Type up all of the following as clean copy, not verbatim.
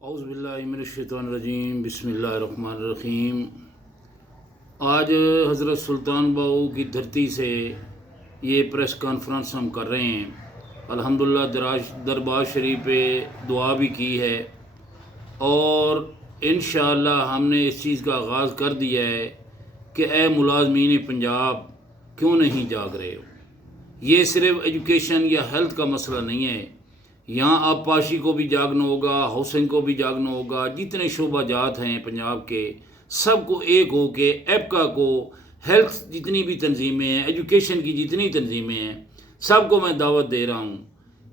اعوذ باللہ من الشیطان الرجیم، بسم اللہ الرحمن الرحیم۔ آج حضرت سلطان باؤ کی دھرتی سے یہ پریس کانفرنس ہم کر رہے ہیں۔ الحمدللہ دربار شریف پہ دعا بھی کی ہے اور انشاءاللہ ہم نے اس چیز کا آغاز کر دیا ہے کہ اے ملازمین پنجاب کیوں نہیں جاگ رہے ہو۔ یہ صرف ایجوکیشن یا ہیلتھ کا مسئلہ نہیں ہے، یہاں آبپاشی کو بھی جاگنا ہوگا، ہاؤسنگ کو بھی جاگنا ہوگا، جتنے شعبہ جات ہیں پنجاب کے سب کو ایک ہو کے ایپکا کو، ہیلتھ جتنی بھی تنظیمیں ہیں، ایجوکیشن کی جتنی تنظیمیں ہیں، سب کو میں دعوت دے رہا ہوں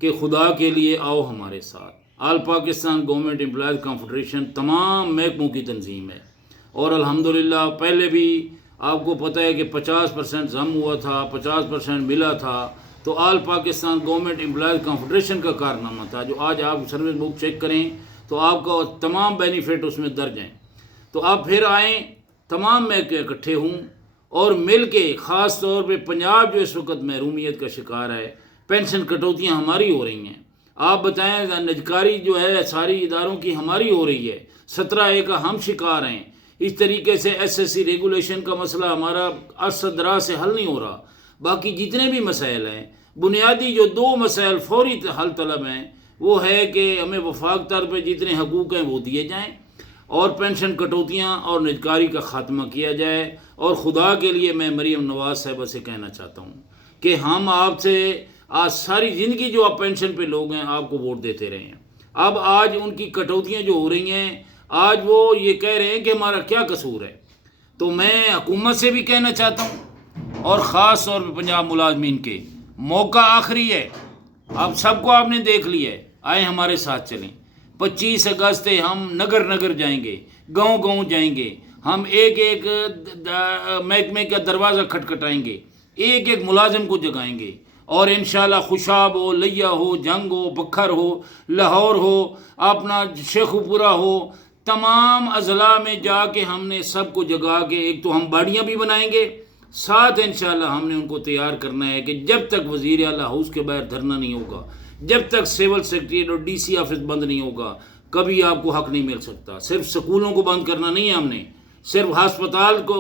کہ خدا کے لیے آؤ ہمارے ساتھ۔ آل پاکستان گورنمنٹ امپلائیز کنفیڈریشن تمام محکموں کی تنظیم ہے اور الحمدللہ پہلے بھی آپ کو پتہ ہے کہ 50% ضم ہوا تھا، 50% ملا تھا، تو آل پاکستان گورنمنٹ امپلائیز کنفیڈریشن کا کارنامہ تھا، جو آج آپ سروس بک چیک کریں تو آپ کا تمام بینیفٹ اس میں درج ہیں۔ تو آپ پھر آئیں، تمام محکمے اکٹھے ہوں اور مل کے، خاص طور پہ پنجاب جو اس وقت محرومیت کا شکار ہے، پینشن کٹوتیاں ہماری ہو رہی ہیں۔ آپ بتائیں، نجکاری جو ہے ساری اداروں کی ہماری ہو رہی ہے، 17A کا ہم شکار ہیں۔ اس طریقے سے SSC ریگولیشن کا مسئلہ ہمارا اسدرا سے حل نہیں ہو رہا۔ باقی جتنے بھی مسائل ہیں، بنیادی جو دو مسائل فوری حل طلب ہیں، وہ ہے کہ ہمیں وفاق طور پہ جتنے حقوق ہیں وہ دیے جائیں اور پینشن کٹوتیاں اور نجکاری کا خاتمہ کیا جائے۔ اور خدا کے لیے میں مریم نواز صاحبہ سے کہنا چاہتا ہوں کہ ہم آپ سے آج ساری زندگی جو آپ پینشن پہ لوگ ہیں آپ کو ووٹ دیتے رہے ہیں، اب آج ان کی کٹوتیاں جو ہو رہی ہیں، آج وہ یہ کہہ رہے ہیں کہ ہمارا کیا قصور ہے۔ تو میں حکومت سے بھی کہنا چاہتا ہوں اور خاص طور پہ پنجاب ملازمین کے، موقع آخری ہے، اب سب کو آپ نے دیکھ لیا ہے، آئیں ہمارے ساتھ چلیں۔ 25 اگست ہم نگر نگر جائیں گے، گاؤں گاؤں جائیں گے، ہم ایک ایک محکمے کا دروازہ کھٹکھٹائیں گے، ایک ایک ملازم کو جگائیں گے اور انشاءاللہ خوشاب ہو، لیا ہو، جنگ ہو، بکھر ہو، لاہور ہو، اپنا شیخو پورہ ہو، تمام اضلاع میں جا کے ہم نے سب کو جگا کے ایک تو ہم باڑیاں بھی بنائیں گے، ساتھ انشاءاللہ ہم نے ان کو تیار کرنا ہے کہ جب تک وزیر اعلیٰ ہاؤس کے باہر دھرنا نہیں ہوگا، جب تک سول سیکریٹریٹ اور DC آفس بند نہیں ہوگا، کبھی آپ کو حق نہیں مل سکتا۔ صرف سکولوں کو بند کرنا نہیں ہے ہم نے، صرف ہسپتال کو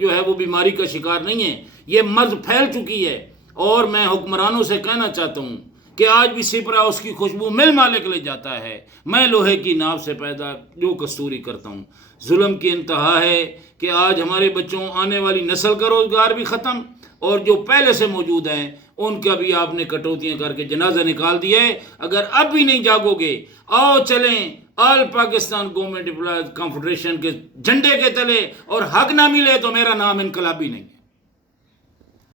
جو ہے وہ بیماری کا شکار نہیں ہے، یہ مرض پھیل چکی ہے۔ اور میں حکمرانوں سے کہنا چاہتا ہوں کہ آج بھی سپرا اس کی خوشبو مل مالک لے جاتا ہے، میں لوہے کی ناو سے پیدا جو کستوری کرتا ہوں۔ ظلم کی انتہا ہے کہ آج ہمارے بچوں، آنے والی نسل کا روزگار بھی ختم اور جو پہلے سے موجود ہیں ان کا بھی آپ نے کٹوتیاں کر کے جنازہ نکال دیا ہے۔ اگر اب بھی نہیں جاگو گے، آؤ چلیں آل پاکستان گورنمنٹ امپلائیز کنفیڈریشن کے جھنڈے کے تلے، اور حق نہ ملے تو میرا نام انقلابی نہیں ہے۔